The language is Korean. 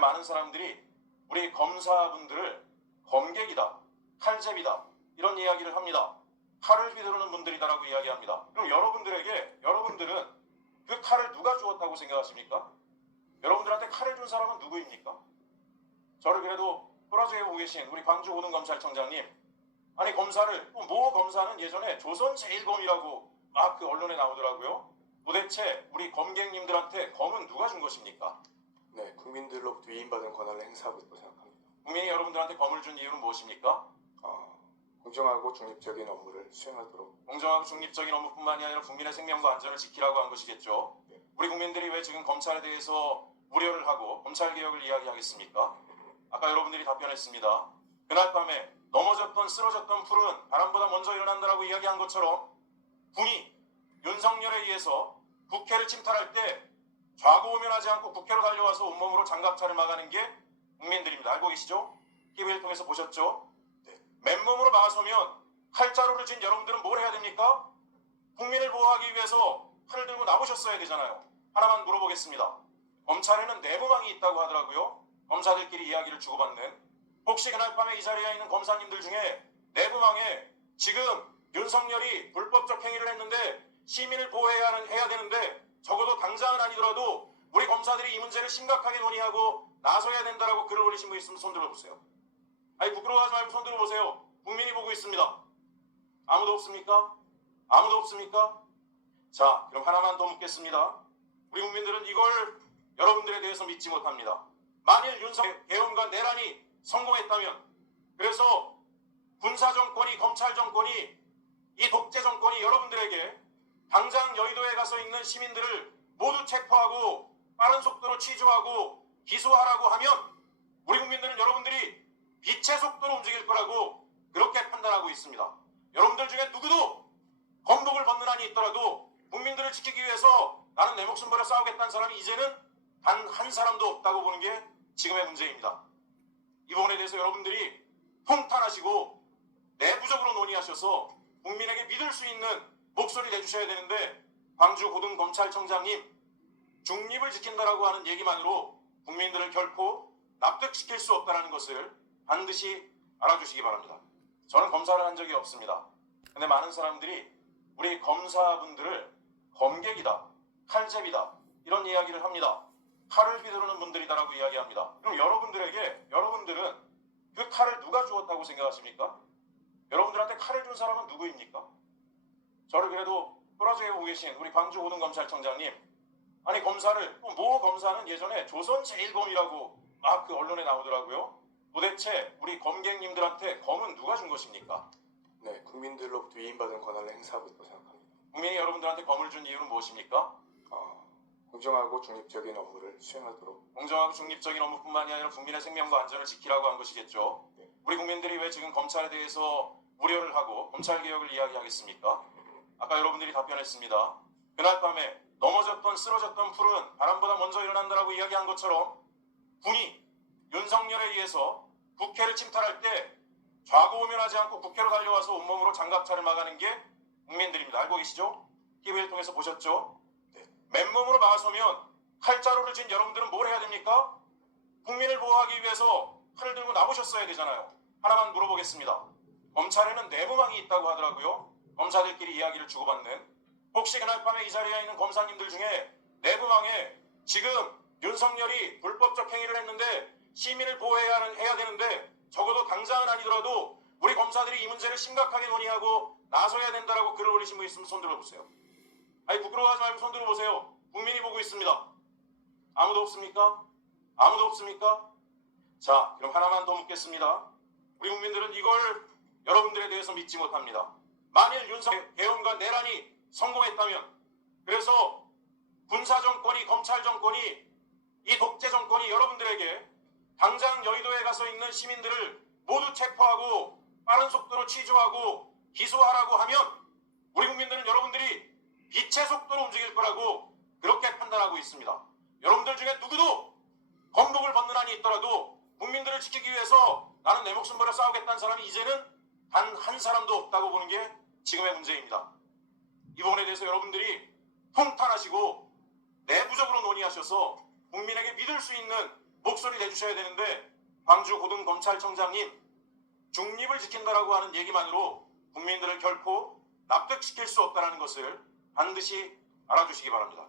많은 사람들이 우리 검사분들을 검객이다, 칼제비다 이런 이야기를 합니다. 칼을 휘두르는 분들이다라고 이야기합니다. 그럼 여러분들에게 여러분들은 그 칼을 누가 주었다고 생각하십니까? 여러분들한테 칼을 준 사람은 누구입니까? 저를 그래도 토라주에 오고 계신 우리 광주 고등검찰청장님 아니 검사를 또모 검사는 예전에 조선제일검이라고 막 그 언론에 나오더라고요. 도대체 우리 검객님들한테 검은 누가 준 것입니까? 네, 국민들로부터 위임받은 권한을 행사하고 있다고 생각합니다. 국민이 여러분들한테 검을 준 이유는 무엇입니까? 어, 공정하고 중립적인 업무를 수행하도록 공정하고 중립적인 업무뿐만이 아니라 국민의 생명과 안전을 지키라고 한 것이겠죠. 네. 우리 국민들이 왜 지금 검찰에 대해서 우려를 하고 검찰 개혁을 이야기하겠습니까? 아까 여러분들이 답변했습니다. 그날 밤에 넘어졌던 쓰러졌던 풀은 바람보다 먼저 일어난다라고 이야기한 것처럼 군이 윤석열에 의해서 국회를 침탈할 때 좌고우면하지 않고 국회로 달려와서 온몸으로 장갑차를 막아낸 게 국민들입니다. 알고 계시죠? TV를 통해서 보셨죠? 네. 맨몸으로 막아서면 칼자루를 쥔 여러분들은 뭘 해야 됩니까? 국민을 보호하기 위해서 칼을 들고 나오셨어야 되잖아요. 하나만 물어보겠습니다. 검찰에는 내부망이 있다고 하더라고요. 검사들끼리 이야기를 주고받는. 혹시 그날 밤에 이 자리에 있는 검사님들 중에 내부망에 지금 윤석열이 불법적 행위를 했는데 시민을 보호해야 하는- 해야 되는데 적어도 당장은 아니더라도 우리 검사들이 이 문제를 심각하게 논의하고 나서야 된다라고 글을 올리신 분 있으면 손 들어 보세요. 아니 부끄러워하지 말고 손 들어 보세요. 국민이 보고 있습니다. 아무도 없습니까? 아무도 없습니까? 자, 그럼 하나만 더 묻겠습니다. 우리 국민들은 이걸 여러분들에 대해서 믿지 못합니다. 만일 윤석 개헌과 내란이 성공했다면, 그래서 군사 정권이 검찰 정권이 이 독재 정권이 여러분들에게 당장 여의도에 가서 있는 시민들을 모두 체포하고 빠른 속도로 취조하고 기소하라고 하면 우리 국민들은 여러분들이 빛의 속도로 움직일 거라고 그렇게 판단하고 있습니다. 여러분들 중에 누구도 건복을 벗는 한이 있더라도 국민들을 지키기 위해서 나는 내 목숨 버려 싸우겠다는 사람이 이제는 단 한 사람도 없다고 보는 게 지금의 문제입니다. 이 부분에 대해서 여러분들이 통탄하시고 내부적으로 논의하셔서 국민에게 믿을 수 있는 목소리 내주셔야 되는데 광주 고등검찰청장님 중립을 지킨다라고 하는 얘기만으로 국민들을 결코 납득시킬 수 없다는 것을 반드시 알아주시기 바랍니다. 저는 검사를 한 적이 없습니다. 근데 많은 사람들이 우리 검사분들을 검객이다, 칼제비다 이런 이야기를 합니다. 칼을 휘두르는 분들이다라고 이야기합니다. 그럼 여러분들에게 여러분들은 그 칼을 누가 주었다고 생각하십니까? 여러분들한테 칼을 준 사람은 누구입니까? 저를 그래도 토라주에 오고 계신 우리 광주 고등검찰청장님 아니 검사를 또모 검사는 예전에 조선제일검이라고 막 그 언론에 나오더라고요. 도대체 우리 검객님들한테 검은 누가 준 것입니까? 네, 국민들로부터 위임받은 권한을 행사하고 있다고 생각합니다. 국민이 여러분들한테 검을 준 이유는 무엇입니까? 어, 공정하고 중립적인 업무를 수행하도록 공정하고 중립적인 업무뿐만이 아니라 국민의 생명과 안전을 지키라고 한 것이겠죠. 네. 우리 국민들이 왜 지금 검찰에 대해서 우려를 하고 검찰 개혁을 이야기하겠습니까? 아까 여러분들이 답변했습니다. 그날 밤에 넘어졌던 쓰러졌던 풀은 바람보다 먼저 일어난다라고 이야기한 것처럼 군이 윤석열에 의해서 국회를 침탈할 때 좌고우면하지 않고 국회로 달려와서 온몸으로 장갑차를 막아낸 게 국민들입니다. 알고 계시죠? TV를 통해서 보셨죠? 네. 맨몸으로 막아서면 칼자루를 쥔 여러분들은 뭘 해야 됩니까? 국민을 보호하기 위해서 칼을 들고 나오셨어야 되잖아요. 하나만 물어보겠습니다. 검찰에는 내부망이 있다고 하더라고요. 검사들끼리 이야기를 주고받는. 혹시 그날 밤에 이 자리에 있는 검사님들 중에 내부망에 지금 윤석열이 불법적 행위를 했는데 시민을 보호해야 하는- 해야 되는데 적어도 당장은 아니더라도 우리 검사들이 이 문제를 심각하게 논의하고 나서야 된다라고 글을 올리신 분 있으면 손 들어 보세요. 아니 부끄러워하지 말고 손 들어 보세요. 국민이 보고 있습니다. 아무도 없습니까? 아무도 없습니까? 자, 그럼 하나만 더 묻겠습니다. 우리 국민들은 이걸 여러분들에 대해서 믿지 못합니다. 만일 윤석 개헌과 내란이 성공했다면, 그래서 군사 정권이 검찰 정권이 이 독재 정권이 여러분들에게 당장 여의도에 가서 있는 시민들을 모두 체포하고 빠른 속도로 취조하고 기소하라고 하면 우리 국민들은 여러분들이 빛의 속도로 움직일 거라고 그렇게 판단하고 있습니다. 여러분들 중에 누구도 건복을 벗는 한이 있더라도 국민들을 지키기 위해서 나는 내 목숨 버려 싸우겠다는 사람이 이제는 단 한 사람도 없다고 보는 게 지금의 문제입니다. 이 부분에 대해서 여러분들이 통탄하시고 내부적으로 논의하셔서 국민에게 믿을 수 있는 목소리 내주셔야 되는데 광주 고등검찰청장님 중립을 지킨다라고 하는 얘기만으로 국민들을 결코 납득시킬 수 없다는 것을 반드시 알아주시기 바랍니다.